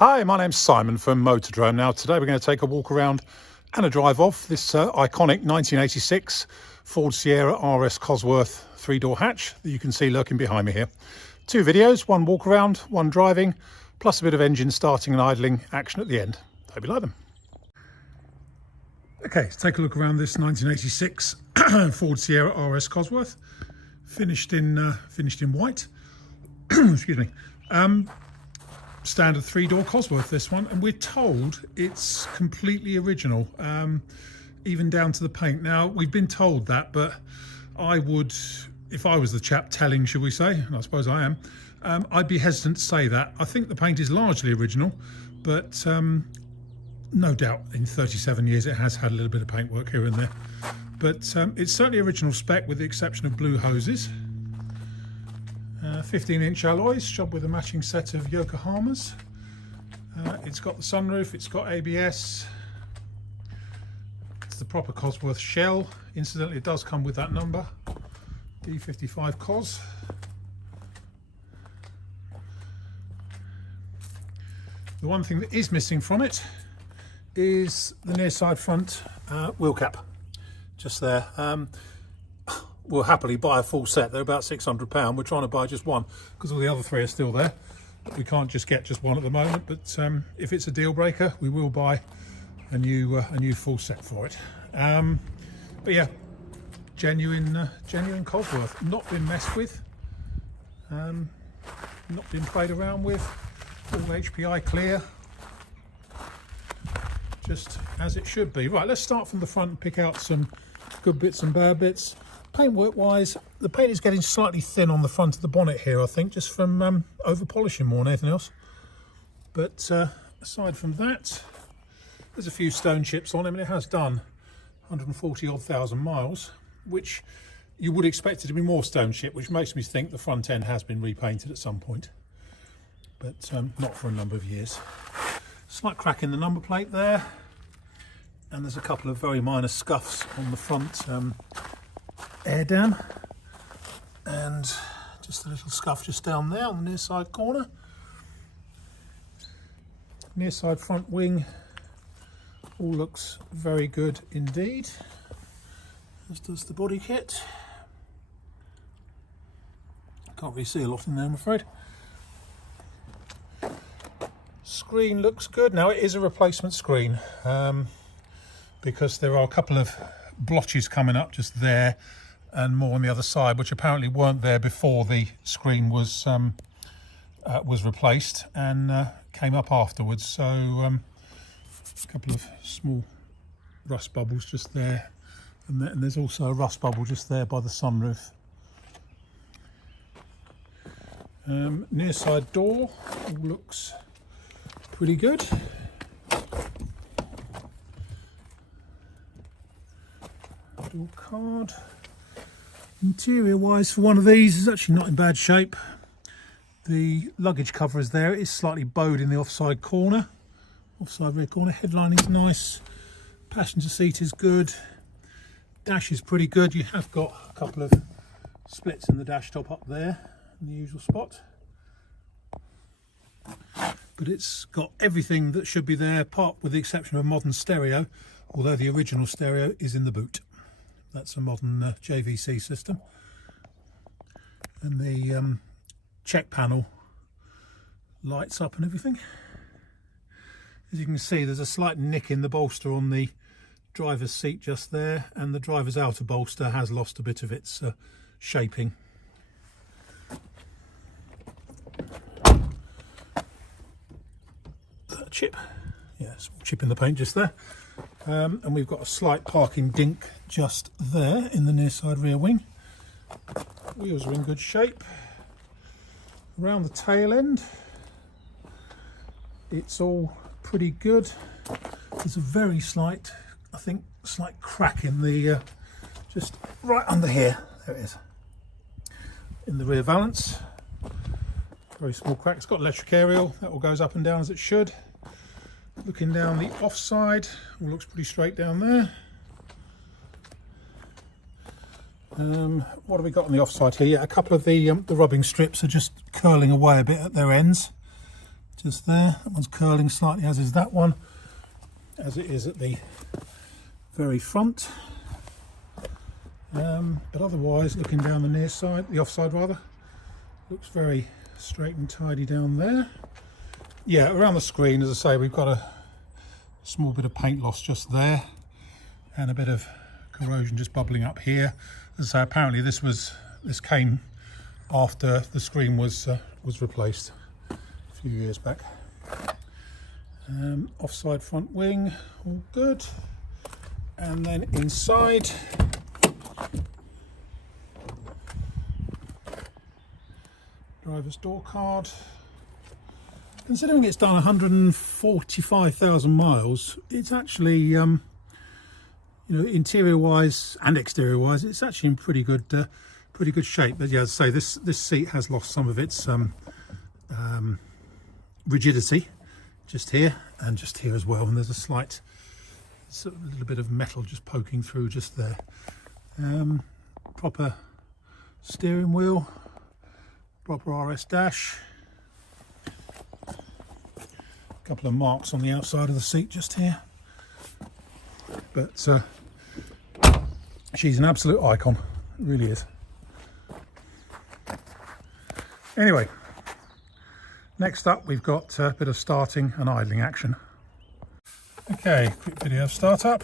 Hi, my name's Simon from Motordrome. Now today we're going to take a walk around and a drive off this iconic 1986 Ford Sierra RS Cosworth 3-door hatch that you can see lurking behind me here. Two videos, one walk around, one driving, plus a bit of engine starting and idling action at the end. Hope you like them. Okay, let's take a look around this 1986 Ford Sierra RS Cosworth, finished in white. Excuse me. Standard 3-door Cosworth, this one, and we're told it's completely original, even down to the paint. Now, we've been told that, but I would, if I was the chap telling, should we say, and I suppose I am, I'd be hesitant to say that. I think the paint is largely original, but no doubt in 37 years it has had a little bit of paintwork here and there. But it's certainly original spec with the exception of blue hoses. 15-inch alloys, job with a matching set of Yokohamas. It's got the sunroof, it's got ABS. It's the proper Cosworth shell. Incidentally, it does come with that number, D55 Cos. The one thing that is missing from it is the near side front wheel cap, just there. We'll happily buy a full set. They're about £600. We're trying to buy just one because all the other three are still there. We can't just get just one at the moment, but if it's a deal breaker, we will buy a new full set for it. But yeah, genuine Cosworth, not been messed with, not been played around with, all HPI clear, just as it should be. Right, let's start from the front and pick out some good bits and bad bits. Paintwork wise, the paint is getting slightly thin on the front of the bonnet here, I think, just from over polishing more than anything else. But aside from that, there's a few stone chips on it, and it has done 140,000 miles, which you would expect it to be more stone chip, which makes me think the front end has been repainted at some point, but not for a number of years. Slight crack in the number plate there, and there's a couple of very minor scuffs on the front air dam, and just a little scuff just down there on the near side corner. Near side front wing all looks very good indeed, as does the body kit. Can't really see a lot in there, I'm afraid. Screen looks good. Now, it is a replacement screen, because there are a couple of blotches coming up just there and more on the other side, which apparently weren't there before the screen was replaced, and came up afterwards. So a couple of small rust bubbles just there, and there's also a rust bubble just there by the sunroof. Near side door all looks pretty good. Door card. Interior wise, for one of these, is actually not in bad shape. The luggage cover is there. It is slightly bowed in the offside corner, offside rear corner. Headline is nice. Passenger seat is good. Dash is pretty good. You have got a couple of splits in the dash top up there in the usual spot, but it's got everything that should be there, apart with the exception of a modern stereo, although the original stereo is in the boot. That's a modern JVC system. And the check panel lights up and everything. As you can see, there's a slight nick in the bolster on the driver's seat just there, and the driver's outer bolster has lost a bit of its shaping. Chip, yeah, small chip in the paint just there. And we've got a slight parking dink just there in the near side rear wing. Wheels are in good shape. Around the tail end, it's all pretty good. There's a very slight, I think, slight crack in the, just right under here. There it is. In the rear valance. Very small crack. It's got electric aerial. That all goes up and down as it should. Looking down the offside, all looks pretty straight down there. What have we got on the offside here? Yeah, a couple of the rubbing strips are just curling away a bit at their ends. just there. That one's curling slightly, as is that one, as it is at the very front. But otherwise, looking down the near side, the offside rather, looks very straight and tidy down there. Yeah, around the screen, as I say, we've got a small bit of paint loss just there, and a bit of corrosion just bubbling up here. As I say, apparently this came after the screen was replaced a few years back. Offside front wing, all good. And then inside, driver's door card. Considering it's done 145,000 miles, it's actually, you know, interior wise and exterior wise, it's actually in pretty good shape. But yeah, as I say, this seat has lost some of its rigidity, just here and just here as well. And there's a slight, sort of a little bit of metal just poking through just there. Proper steering wheel, proper RS dash. A couple of marks on the outside of the seat just here. But she's an absolute icon, it really is. Anyway, next up we've got a bit of starting and idling action. Okay, quick video of startup.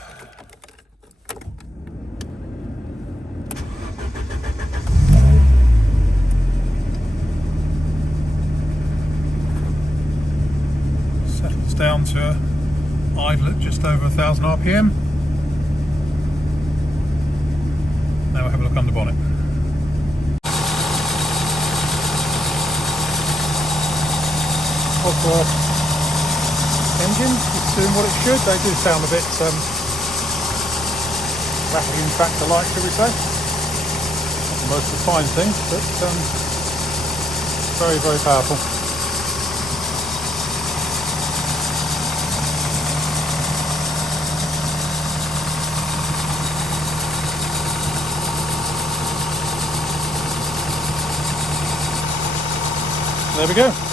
Settles down to idle at just over 1,000 RPM. Now we'll have a look under bonnet. Cosworth engine is doing what it should. They do sound a bit rattling tractor-like, shall we say. Not the most refined thing, but very, very powerful. There we go.